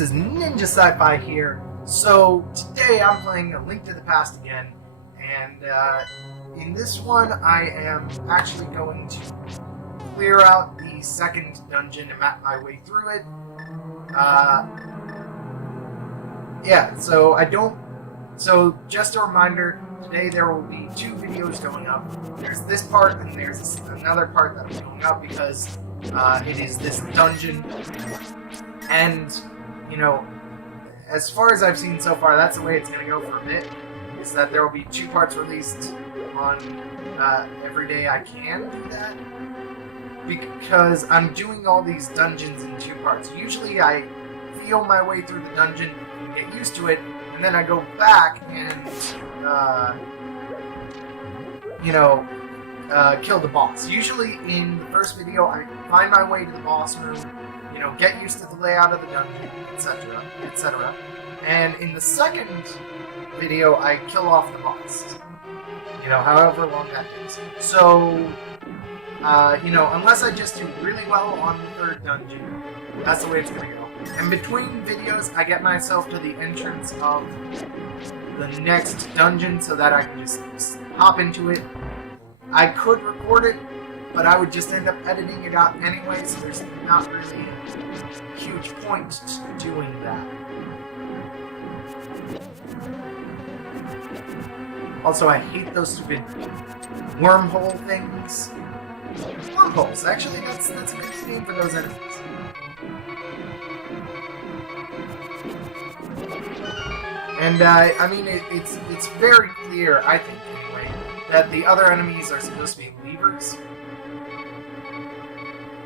this is Ninja Sci-Fi here. So today I'm playing A Link to the Past again, and in this one I am actually going to clear out the second dungeon and map my way through it. Yeah, so just a reminder, today there will be two videos going up. There's this part and there's another part that I'm going up because it is this dungeon. And, you know, as far as I've seen so far, that's the way it's going to go for a bit, is that there will be two parts released on every day I can do that, because I'm doing all these dungeons in two parts. Usually I feel my way through the dungeon, get used to it, and then I go back and, kill the boss. Usually in the first video, I find my way to the boss room, get used to the layout of the dungeon, etc., etc. And in the second video, I kill off the boss. However long that takes. So, unless I just do really well on the third dungeon, that's the way it's gonna go. And between videos, I get myself to the entrance of the next dungeon so that I can just hop into it. I could record it, but I would just end up editing it out anyway, so there's not really a huge point to doing that. Also, I hate those stupid wormhole things. Wormholes, actually, that's a good name for those enemies. And, it's very clear, I think, anyway, that the other enemies are supposed to be levers.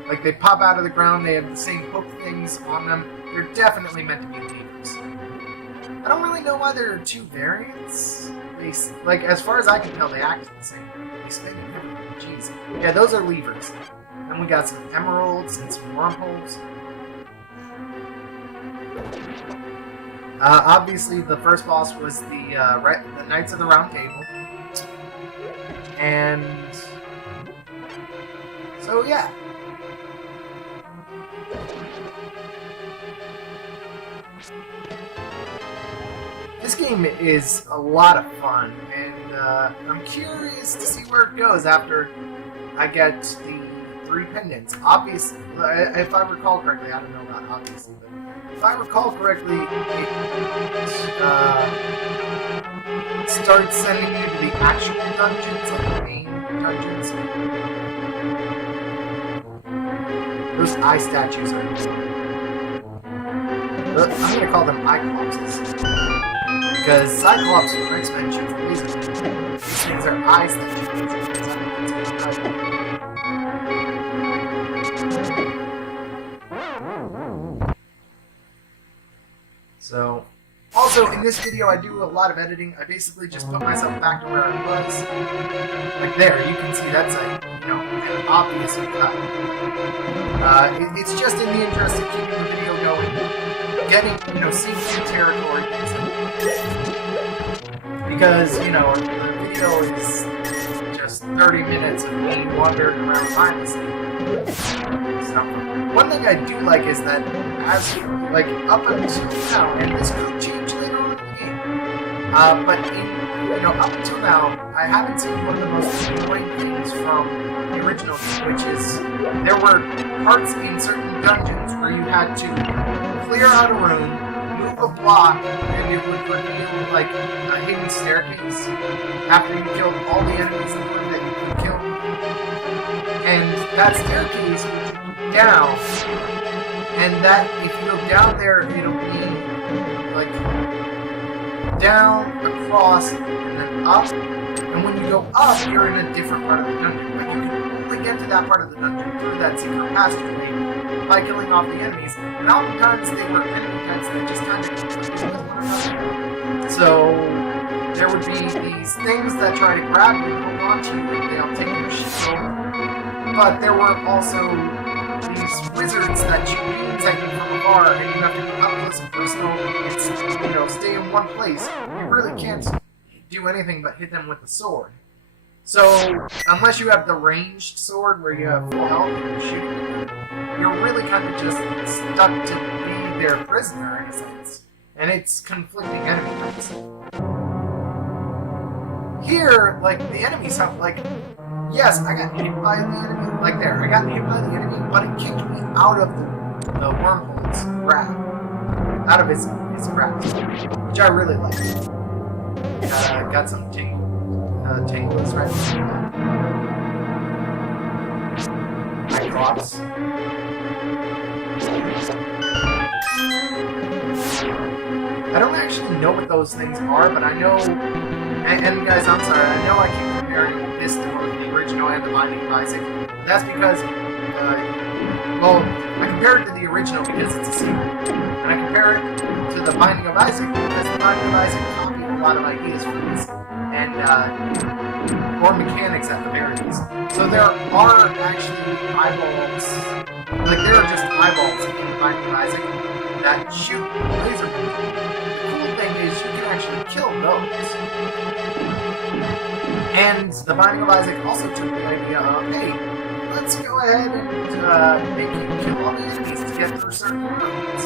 Like, they pop out of the ground, they have the same hook things on them. They're definitely meant to be levers. I don't really know why there are two variants. As far as I can tell, they act the same. They spin and everything. Jeez. Yeah, those are levers. Then we got some emeralds and some wormholes. Obviously, the first boss was the Knights of the Round Table. And so, yeah. This game is a lot of fun, and I'm curious to see where it goes after I get the 3 pendants. Obviously, if I recall correctly, I don't know about obviously, but if I recall correctly, it starts sending you to the actual dungeons, like the main dungeons. Those eye statues are I'm going to call them Iclopses. Because Cyclops from X-Men shoots lasers. These things are eyes that shoot lasers. So, also in this video I do a lot of editing. I basically just put myself back to where I was. Like there, you can see that's an obvious cut. It's just in the interest of keeping the video going. Getting, seeing new territory, things like that. Because, the video is just 30 minutes of me wandering around mindlessly. So, one thing I do like is that, up until now, and this could change later on in the game, but up until now, I haven't seen one of the most annoying things from the original game, which is there were parts in certain dungeons where you had to clear out a room, move a block, and it would reveal, a hidden staircase after you killed all the enemies in the room that you could kill. And that staircase would take you down, and that, if you go down there, it'll be, down, across, and then up. And when you go up, you're in a different part of the dungeon. You can only get to that part of the dungeon through that secret passageway by killing off the enemies. And oftentimes they were enemy types that just kind of conflicted with one another. So there would be these things that try to grab you and hold on to you, and they'll take your shield. But there were also these wizards that shoot beams at you from afar, and you have to be up close and personal and stay in one place. You really can't do anything but hit them with the sword. So, unless you have the ranged sword where you have full health and you're shooting them, you're really kind of just stuck to be their prisoner in a sense, and it's conflicting enemy types. Here, like, the enemies have, like, yes, I got hit by the enemy, like there, I got hit by the enemy, but it kicked me out of the wormhole's grab, out of his grasp, which I really like. Got some tingles right now. High drops. I don't actually know what those things are, but I know, and guys, I'm sorry, I know I keep comparing this to both the original and the Binding of Isaac. That's because, well, I compare it to the original because it's a sequel, and I compare it to the Binding of Isaac because the Binding of Isaac copied a lot of ideas from this, and, or mechanics at the very least. So there are actually eyeballs, like there are just eyeballs in the Binding of Isaac that shoot laser beams. The cool thing is you can actually kill those. And the Binding of Isaac also took the idea of, hey, let's go ahead and make you kill all the enemies to get through certain rooms.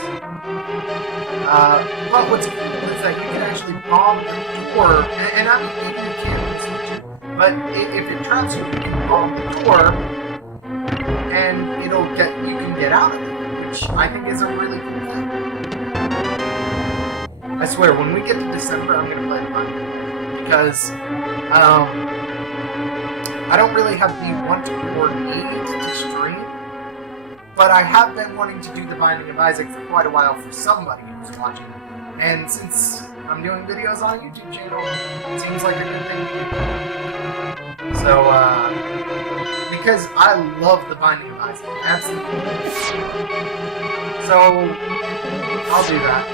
But what's cool is that you can actually bomb the door, and I mean, maybe you can't switch it, but if it traps you, you can bomb the door, and you can get out of it, which I think is a really cool thing. I swear, when we get to December, I'm going to play the Binding of Isaac, because I don't really have the want or need to stream, but I have been wanting to do the Binding of Isaac for quite a while for somebody who's watching. And since I'm doing videos on a YouTube channel, it seems like a good thing to do. So, because I love the Binding of Isaac, absolutely. So, I'll do that.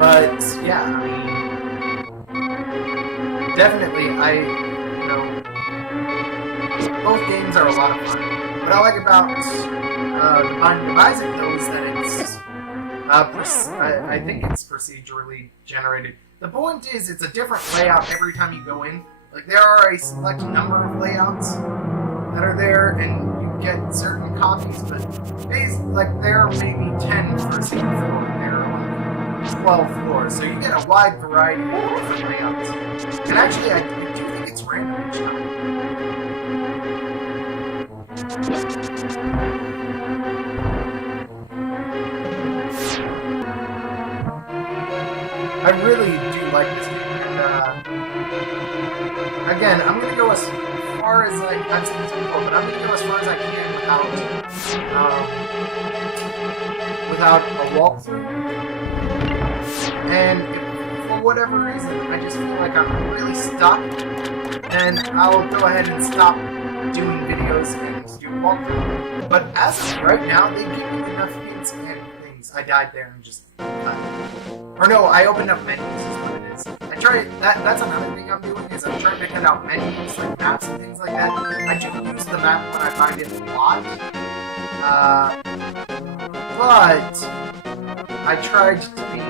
But, yeah, I mean, definitely, both games are a lot of fun. What I like about the Binding of Isaac, though, is that it's, I think it's procedurally generated. The point is, it's a different layout every time you go in. Like, there are a select number of layouts that are there, and you get certain copies, but there are maybe 10 for a single floor, and there are like 12 floors, so you get a wide variety of different layouts. And actually, I do think it's random each time. I really do like this game, and again, I'm going to go as far as I've said this before, but I'm going to go as far as I can without a walkthrough. And if for whatever reason I just feel like I'm really stuck, then I'll go ahead and stop doing videos and do a walkthrough. But as of right now, they give you enough hints and things. I died there and just or no, I opened up menus is what it is. I try that's another thing I'm doing is I'm trying to cut out menus like maps and things like that. I do use the map when I find it a lot. But I tried to be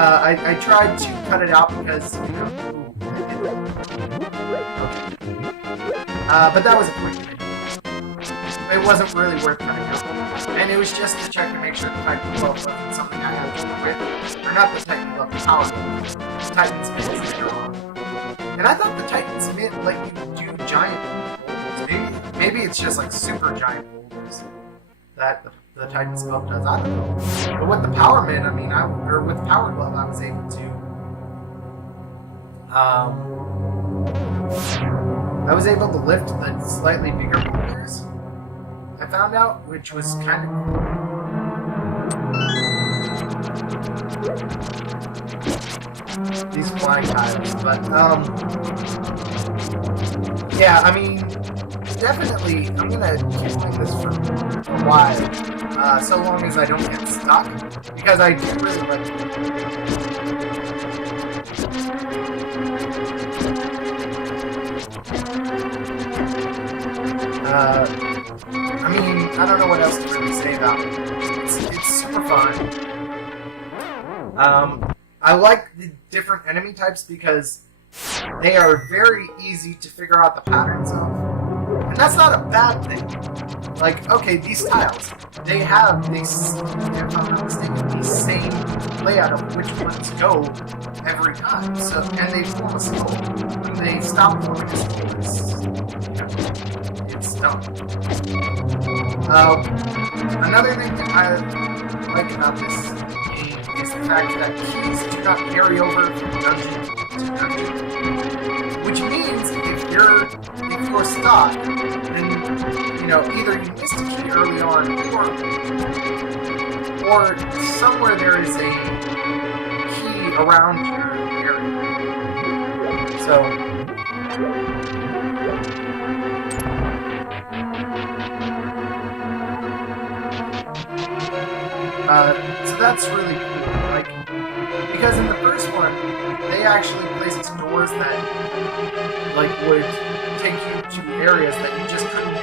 I tried to cut it out because, you know, but that was a quick thing. It wasn't really worth cutting out. And it was just to check to make sure the Titan glove wasn't something I had to equip. Or not the Titan glove, the power glove. The Titan Smith later on. And I thought the Titan Smith let you do giant boulders. Maybe it's just like super giant boulders that the Titan Smith does. I don't know. But with the Power Man, I mean, or with Power Glove, I was able to lift the slightly bigger boulders. I found out, which was kind of cool. These flying tiles, but yeah, I mean, definitely, I'm gonna keep doing this for a while, so long as I don't get stuck, because I do really like it. I mean, I don't know what else to really say about it. It's super fun. I like the different enemy types because they are very easy to figure out the patterns of. And that's not a bad thing. Like, okay, these tiles, they have this, if I'm not mistaken, the same layout of which ones go every time. So, and they form a skull. When they stop forming a skull, it's done. Another thing that I like about this game is the fact that keys do not carry over from dungeon to dungeon. Which means if you're stuck, then either you missed a key early on, or somewhere there is a key around your area. So that's really cool. Like, because in the first one, they actually placed doors that would take you to areas that you just couldn't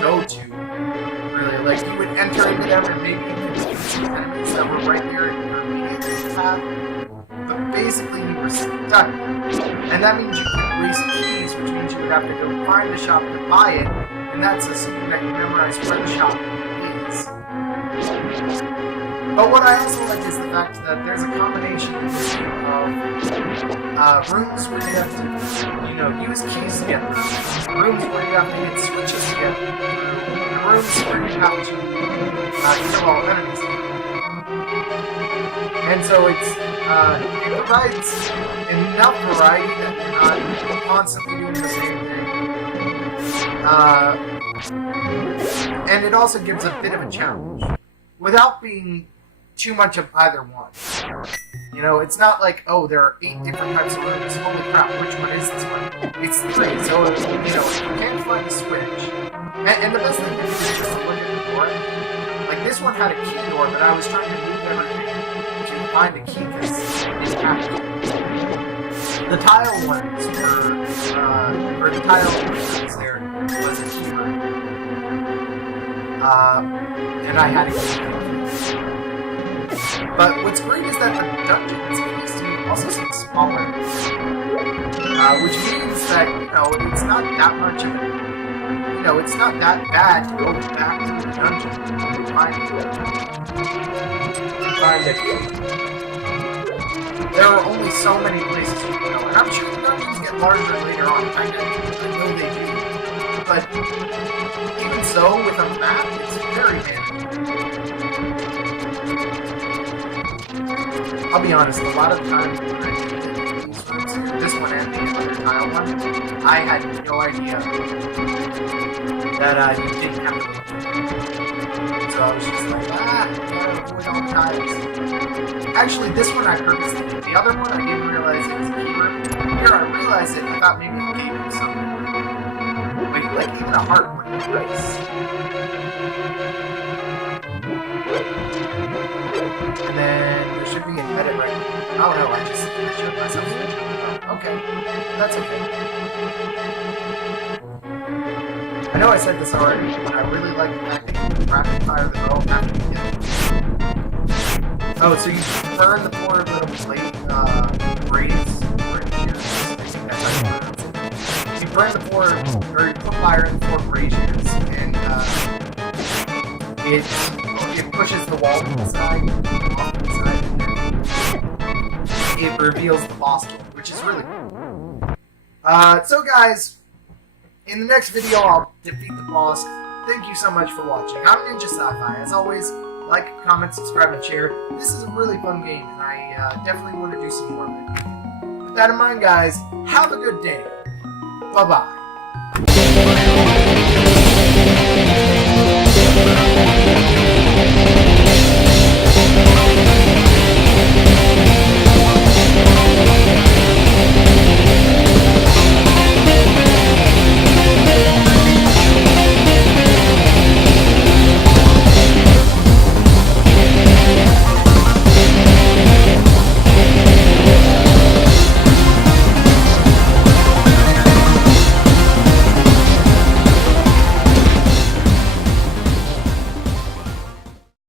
go to. Really, like you would enter into them and maybe you could see enemies that were right there in your immediate path, but basically you were stuck. And that means you could waste keys, which means you would have to go find the shop to buy it, and that's assuming that you memorize where the shop is. But what I also like is the fact that there's a combination of rooms where you have to, use keys to get through, rooms where you have to hit switches to get through, and rooms where you have to kill all enemies. And so it provides enough variety that you're not constantly doing the same thing. And it also gives a bit of a challenge, without being too much of either one. It's not like, oh, there are 8 different types of rooms. Holy crap, which one is this one? It's 3. So, if you can't find the switch. And the best thing to do is just to look at the door. Like, this one had a key door, but I was trying to move everything to find a key because it didn't have a key. The tile ones were, the tile ones there was a key room. And I had a key. But what's great is that the dungeons, at least to me, also seem smaller. Which means that, it's not that much of a... it's not that bad to go back to the dungeon and find it. There are only so many places you can go, and I'm sure the dungeons get larger later on. In fact, I know they do. But even so, with a map, it's very manageable. I'll be honest, a lot of times when I did these rooms here, this one and the other tile one, I had no idea that you didn't have to look. So I was just like, gotta avoid all the tiles. Actually, this one I purposely did. The other one, I didn't realize it was a key room. Here, I realized it, I thought maybe it gave me something. Wait, like even a heart would be nice. And then there should be an edit right here. Oh no, I showed myself. Oh, okay. That's okay. I know I said this already, but I really like the fact that you can rapid fire the bow after you get it. Oh, so you burn the 4 little plate braids. You burn the 4, or you put fire in the 4 braziers, and it pushes the wall to the side, it reveals the boss door, which is really cool. So guys, in the next video I'll defeat the boss. Thank you so much for watching. I'm Ninja Sci-Fi. As always, like, comment, subscribe, and share. This is a really fun game, and I definitely want to do some more of it. With that in mind, guys, have a good day. Bye-bye.